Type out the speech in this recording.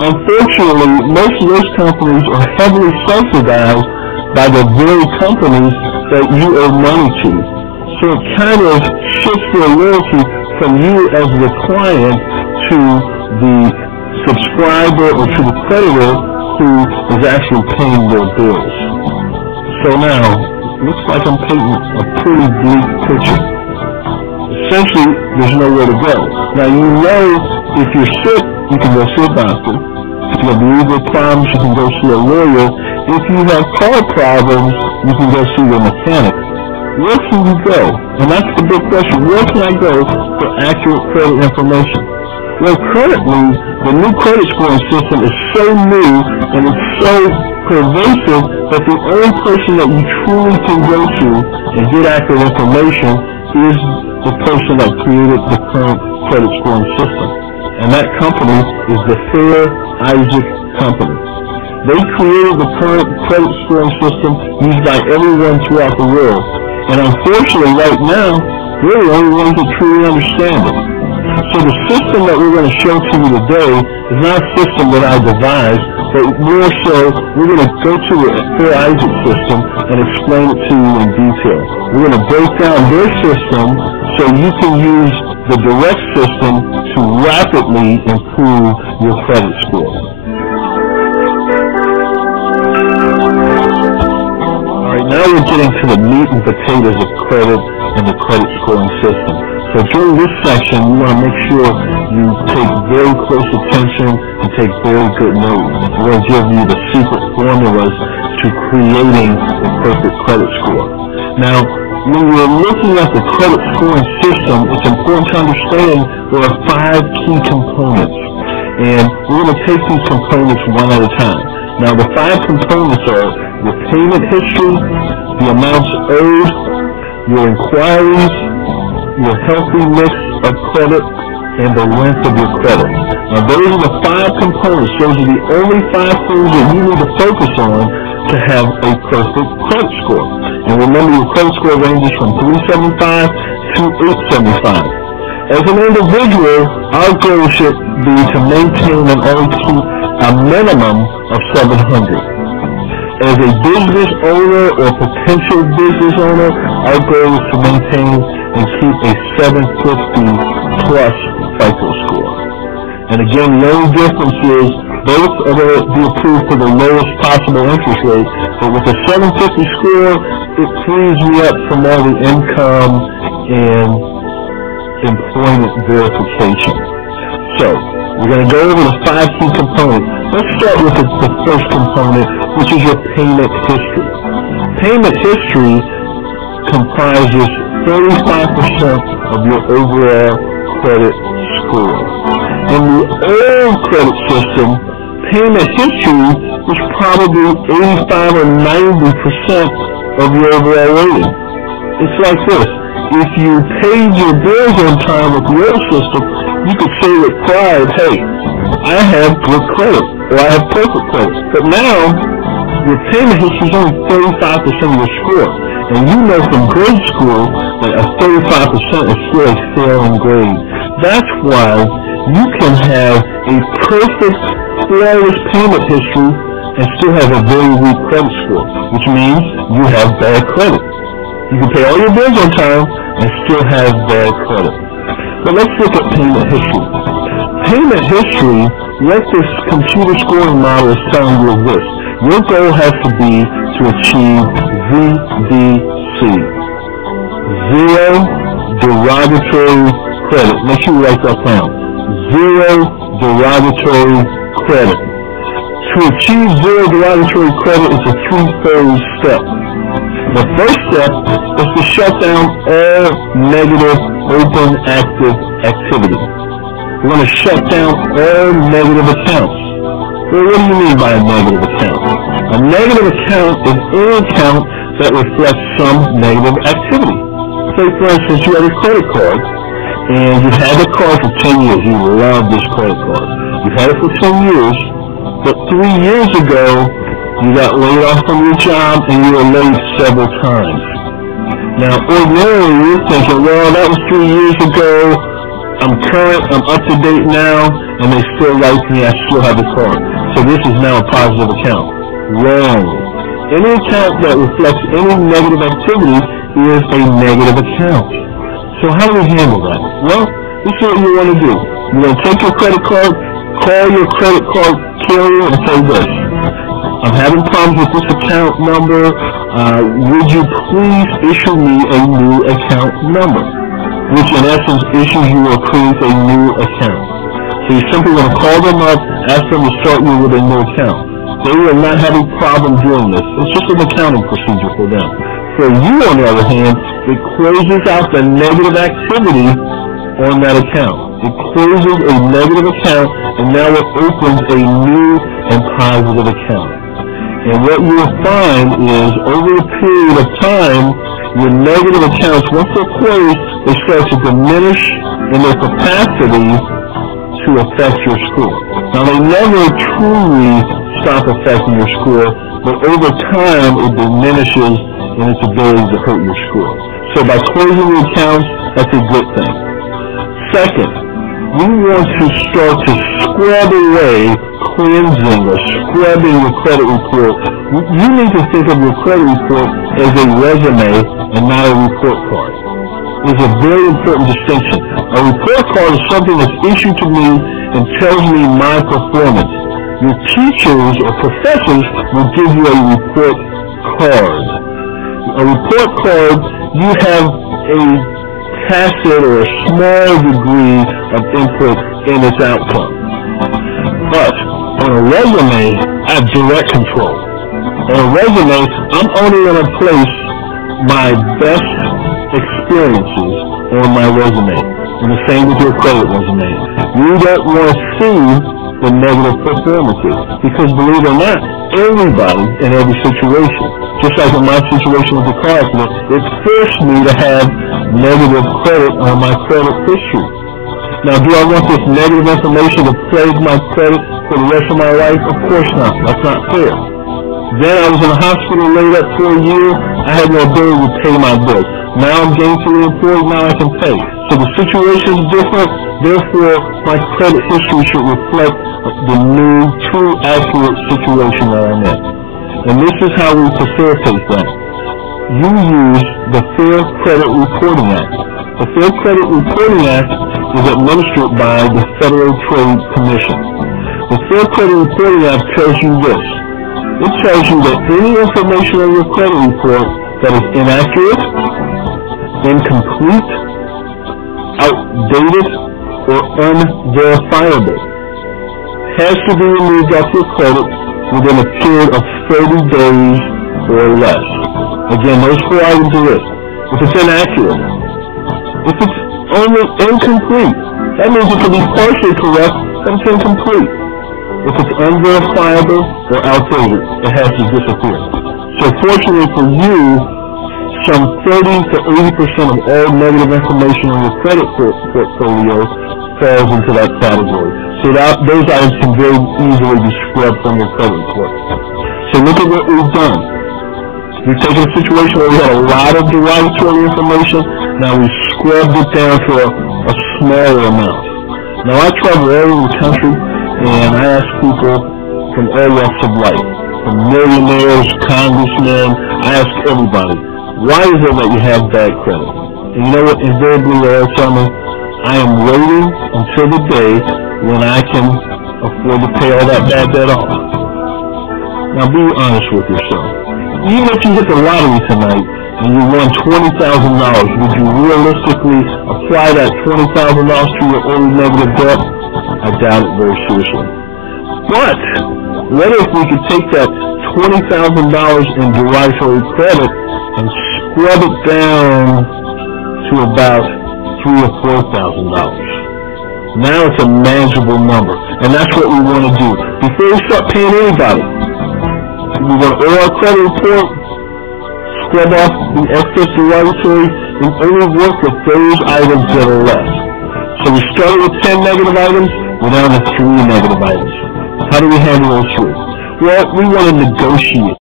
unfortunately, most of those companies are heavily subsidized by the very companies that you owe money to. So it kind of shifts their loyalty from you as the client to the subscriber or to the creditor who is actually paying their bills. So now, it looks like I'm painting a pretty bleak picture. Essentially, there's nowhere to go. Now, you know if you're sick, you can go see a doctor. If you have legal problems, you can go see a lawyer. If you have car problems, you can go see your mechanic. Where can you go? And that's the big question. Where can I go for accurate credit information? Well, currently, the new credit scoring system is so new and it's so pervasive that the only person that you truly can go to and get accurate information is the person that created the current credit scoring system. And that company is the Fair Isaac Company. They created the current credit scoring system used by everyone throughout the world. And unfortunately, right now, they're the only ones that truly understand it. So the system that we're going to show to you today is not a system that I devised, but more so, we're going to go to the Fair Isaac system and explain it to you in detail. We're going to break down their system so you can use the direct system to rapidly improve your credit score. Now we're getting to the meat and potatoes of credit and the credit scoring system. So during this section, you want to make sure you take very close attention and take very good notes. We're going to give you the secret formulas to creating the perfect credit score. Now, when you're looking at the credit scoring system, it's important to understand there are 5 key components. And we're going to take these components one at a time. Now, the 5 components are your payment history, the amounts owed, your inquiries, your healthy mix of credit, and the length of your credit. Now, those are the 5 components. Those are the only 5 things that you need to focus on to have a perfect credit score. And remember, your credit score ranges from 375 to 875. As an individual, our goal should be to maintain and only keep a minimum of 700. As a business owner or potential business owner, our goal is to maintain and keep a 750 plus FICO score. And again, the only difference is both are going to be approved for the lowest possible interest rate, but with a 750 score, it frees me up from all the income and employment verification. So, we're going to go over the 5 key components. Let's start with the first component, which is your payment history. Payment history comprises 35% of your overall credit score. In the old credit system, payment history was probably 85 or 90% of your overall rating. It's like this. If you paid your bills on time with the old system, you could say with pride, hey, I have good credit, or I have perfect credit. But now, your payment history is only 35% of your score. And you know from grade school that a 35% is still a failing grade. That's why you can have a perfect, flawless payment history and still have a very weak credit score, which means you have bad credit. You can pay all your bills on time and still have bad credit. But let's look at payment history. Payment history, what this computer scoring model is telling you is this. Your goal has to be to achieve VDC. Zero derogatory credit. Make sure you write that down. Zero derogatory credit. To achieve zero derogatory credit is a 3-phase step. The first step is to shut down all negative open active activity. We're going to shut down all negative accounts. Well, what do you mean by a negative account? A negative account is any account that reflects some negative activity. Say, for instance, you have a credit card, and you've had the card for 10 years. You love this credit card. You've had it for 10 years, but 3 years ago, you got laid off from your job and you were late several times. Now, ordinarily, you're thinking, well, that was 3 years ago. I'm current, I'm up to date now, and they still like me, I still have the card. So this is now a positive account. Wrong. Any account that reflects any negative activity is a negative account. So how do we handle that? Well, this is what you want to do. You want to take your credit card, call your credit card carrier and say this: I'm having problems with this account number. Would you please issue me a new account number? Which in essence issues you or creates a new account. So you're simply going to call them up, ask them to start you with a new account. They will not have a problem doing this. It's just an accounting procedure for them. For you, on the other hand, it closes out the negative activity on that account. It closes a negative account, and now it opens a new and positive account. And what you will find is, over a period of time, your negative accounts, once they're closed, they start to diminish in their capacity to affect your score. Now, they never truly stop affecting your score, but over time, it diminishes in its ability to hurt your score. So by closing the accounts, that's a good thing. Second, we want to start to scrub away, cleansing or scrubbing your credit report. You need to think of your credit report as a resume and not a report card. It's a very important distinction. A report card is something that's issued to me and tells me my performance. Your teachers or professors will give you a report card. A report card, you have a tacit or a small degree of input in its outcome. But on a resume, I have direct control. On a resume, I'm only going to place my best experiences on my resume. And the same with your credit resume. You don't want to see the negative performances, because believe it or not, everybody in every situation, just like in my situation with the car accident, it forced me to have negative credit on my credit history. Now, do I want this negative information to plague my credit for the rest of my life? Of course not. That's not fair. Then I was in the hospital laid up for a year. I had no ability to pay my bills. Now I'm gainfully employed. Now I can pay. So the situation is different. Therefore, my credit history should reflect the new, true, accurate situation that I'm in. And this is how we facilitate that. You use the Fair Credit Reporting Act. The Fair Credit Reporting Act is administered by the Federal Trade Commission. The Fair Credit Reporting Act tells you this. It tells you that any information on your credit report that is inaccurate, incomplete, outdated, or unverifiable has to be removed off your credit within a period of 30 days or less. Again, those 4 items are this. If it's inaccurate, if it's only incomplete, that means it can be partially correct, but it's incomplete. If it's unverifiable or outdated, it has to disappear. So fortunately for you, some 30 to 80% of all negative information on your credit portfolio falls into that category. So those items can very easily be scrubbed from your credit report. So look at what we've done. We've taken a situation where we had a lot of derogatory information. Now we've scrubbed it down to a smaller amount. Now I travel all over the country, and I ask people from all walks of life, from millionaires, congressmen, I ask everybody, why is it that you have bad credit? And you know what, invariably they all tell me, I am waiting until the day when I can afford to pay all that bad debt off. Now be honest with yourself. Even if you hit the lottery tonight and you won $20,000, would you realistically apply that $20,000 to your old negative debt? I doubt it very seriously. But what if we could take that $20,000 in derogatory credit and scrub it down to about $3,000 or $4,000? Now it's a manageable number, and that's what we want to do. Before we start paying anybody, we want to owe our credit report, scrub off the excess derogatory, and only work with those items that are left. So we started with 10 negative items, we're down to 3 negative items. How do we handle those 3? Well, we want to negotiate.